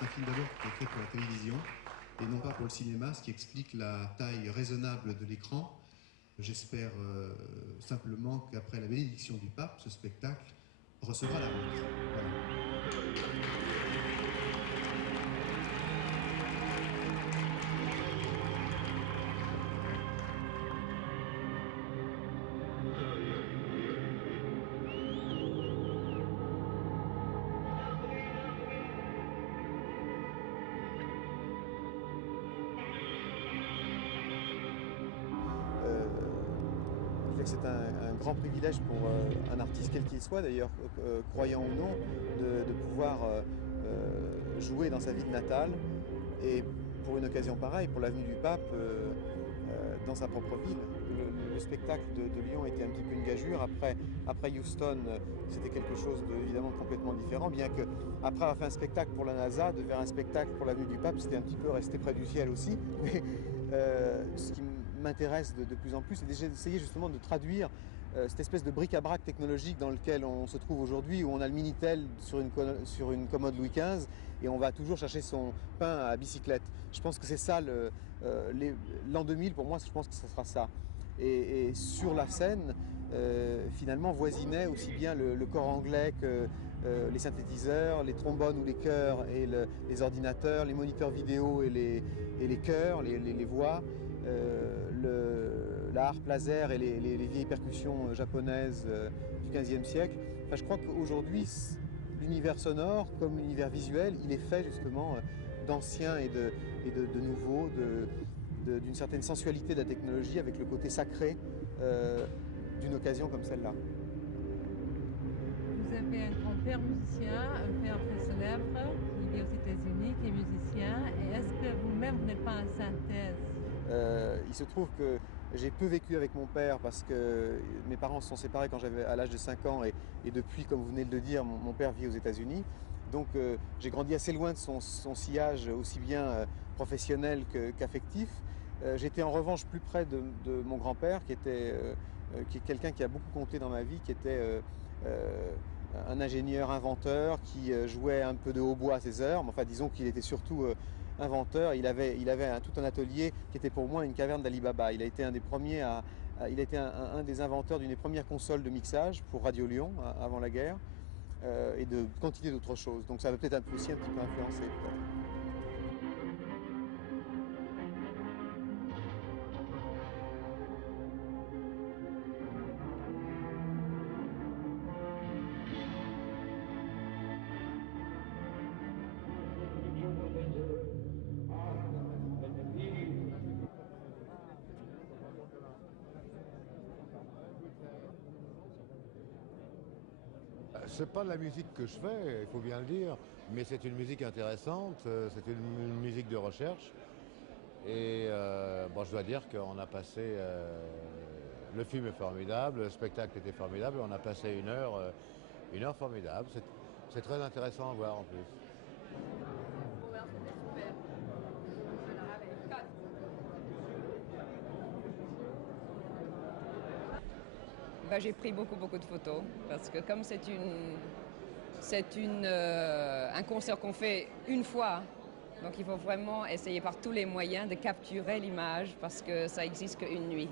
c'est un film d'abord qui est fait pour la télévision et non pas pour le cinéma, ce qui explique la taille raisonnable de l'écran. J'espère simplement qu'après la bénédiction du pape, ce spectacle recevra la route. Voilà. C'est un grand privilège pour un artiste quel qu'il soit, d'ailleurs, croyant ou non, de pouvoir jouer dans sa ville natale et pour une occasion pareille, pour l'avenue du Pape, dans sa propre ville. Le spectacle de Lyon était un petit peu une gageure. Après Houston, c'était quelque chose évidemment complètement différent, bien que après avoir fait un spectacle pour la NASA, de faire un spectacle pour l'avenue du Pape, c'était un petit peu resté près du ciel aussi. Mais ce qui m'intéresse de plus en plus, c'est d'essayer justement de traduire cette espèce de bric-à-brac technologique dans lequel on se trouve aujourd'hui, où on a le Minitel sur une commode Louis XV et on va toujours chercher son pain à bicyclette. Je pense que c'est ça, l'an 2000 pour moi, je pense que ce sera ça. Et sur la scène, finalement, voisinait aussi bien le corps anglais que les synthétiseurs, les trombones ou les chœurs et les ordinateurs, les moniteurs vidéo et les chœurs, les voix. La harpe laser et les vieilles percussions japonaises du XVe siècle. Enfin, je crois qu'aujourd'hui, l'univers sonore, comme l'univers visuel, il est fait justement d'anciens et de nouveaux, d'une certaine sensualité de la technologie avec le côté sacré d'une occasion comme celle-là. Vous avez un grand-père musicien, un père très célèbre qui vit aux États-Unis, qui est musicien. Et est-ce que vous-même, vous n'êtes pas en synthèse? Il se trouve que j'ai peu vécu avec mon père parce que mes parents se sont séparés quand j'avais à l'âge de 5 ans et depuis, comme vous venez de le dire, mon père vit aux États-Unis. Donc j'ai grandi assez loin de son sillage aussi bien professionnel qu'affectif. J'étais en revanche plus près de mon grand-père qui est quelqu'un qui a beaucoup compté dans ma vie, qui était un ingénieur inventeur qui jouait un peu de hautbois à ses heures, mais enfin disons qu'il était surtout inventeur. Il avait tout un atelier qui était pour moi une caverne d'Ali Baba. Il a été un des premiers il a été un des inventeurs d'une des premières consoles de mixage pour Radio Lyon avant la guerre et de quantité d'autres choses. Donc ça va peut-être aussi un petit peu influencé peut-être. C'est pas de la musique que je fais, il faut bien le dire, mais c'est une musique intéressante, c'est une musique de recherche. Et bon, je dois dire qu'on a passé... le film est formidable, le spectacle était formidable, on a passé une heure formidable. C'est très intéressant à voir en plus. Ben, j'ai pris beaucoup de photos parce que comme un concert qu'on fait une fois, donc il faut vraiment essayer par tous les moyens de capturer l'image parce que ça existe qu'une nuit.